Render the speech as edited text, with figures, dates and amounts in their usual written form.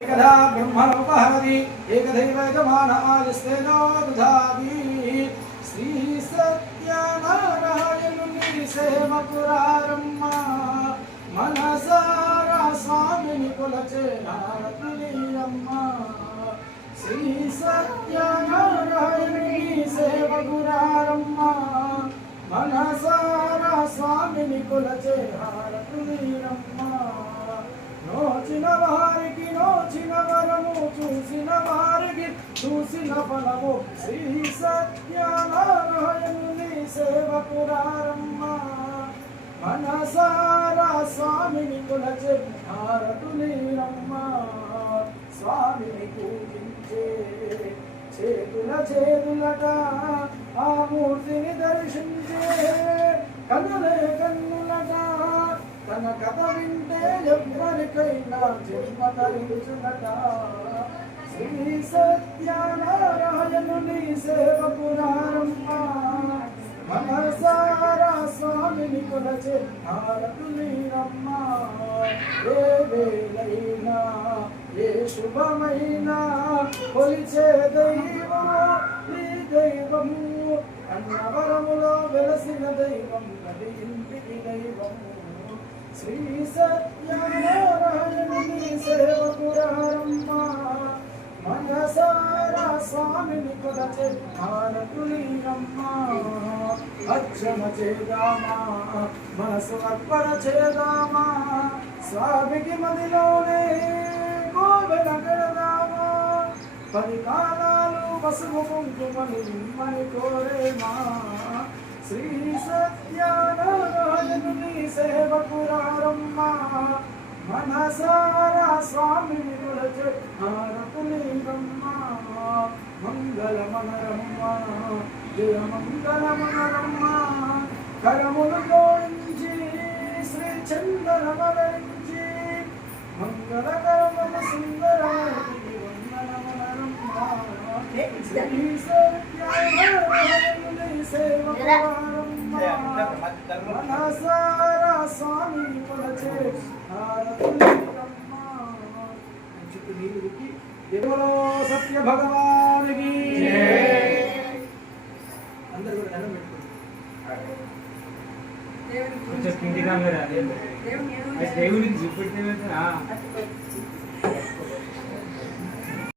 एकधा ब्रह्मणोपहरति एकदैव यजमान आदिस्तेनो दुधाति श्री सत्यनारायणुनि सेवकुरारम्म मनसारा स्वामिनि कुलचे नारतुलीयम्म श्री सत्यनारायणुनि सेवकुरारम्म मनसारा स्वामिनि कुलचे नारतुलीयम्म నోచిన వారికి నోచిన వరము చూసిన వారికి చూసిన ఫలము శ్రీ సత్యనారాయణుని సేవకురారమ్మ మనసారా స్వామిని కులచే హారతులీరమ్మ స్వామిని పూజించే చేతులట ఆ మూర్తిని దర్శించే కన్నులే కన్నులట తన కథ వింటే ఎవరికైనా జన్మ ధరించునట శ్రీ సత్యనారాయణుని సేవకురారమ్మ మనసారా స్వామిని కొలచే హారతులీరమ్మ ఏ వేళైనా ఏ శుభమైనా కొలిచే దైవము ఈ దైవము అన్నవరములో వెలసిన దైవం నది ఇంటికి దైవము శ్రీ సత్యనారాయణుని సేవకురారమ్మ మనసారా స్వామిని కొలచే హారతులీరమ్మ అర్చన చేద్దామా మనసు అర్పణ చేద్దామా స్వామికి మదిలోనే కోవెల కడదామా పది కాలాలు పసుపు కుంకుమని నిమ్మని కోరేమా శ్రీ సత్యనారాయణుని సేవకురారమ్మ మనసారా స్వామిని కొలచే హారతులీరమ్మ మంగళమనరమ్మ జయ మంగళమనరమ్మ కరములు జోడించి శ్రీ చందనమరించి మంగళకరమన సుందరమూర్తికి వందనమనరమ్మ శ్రీ సత్యనారాయణుని సేవకురారమ్మ మనసారా స్వామిని కొలచే హారతులీరమ్మ చుట్టూ నీళ్ళకి ఎవరో సత్య భగవానికి అందరూ కూడా దండం పెట్టుకోండి. దేవుడికి చూపెట్టే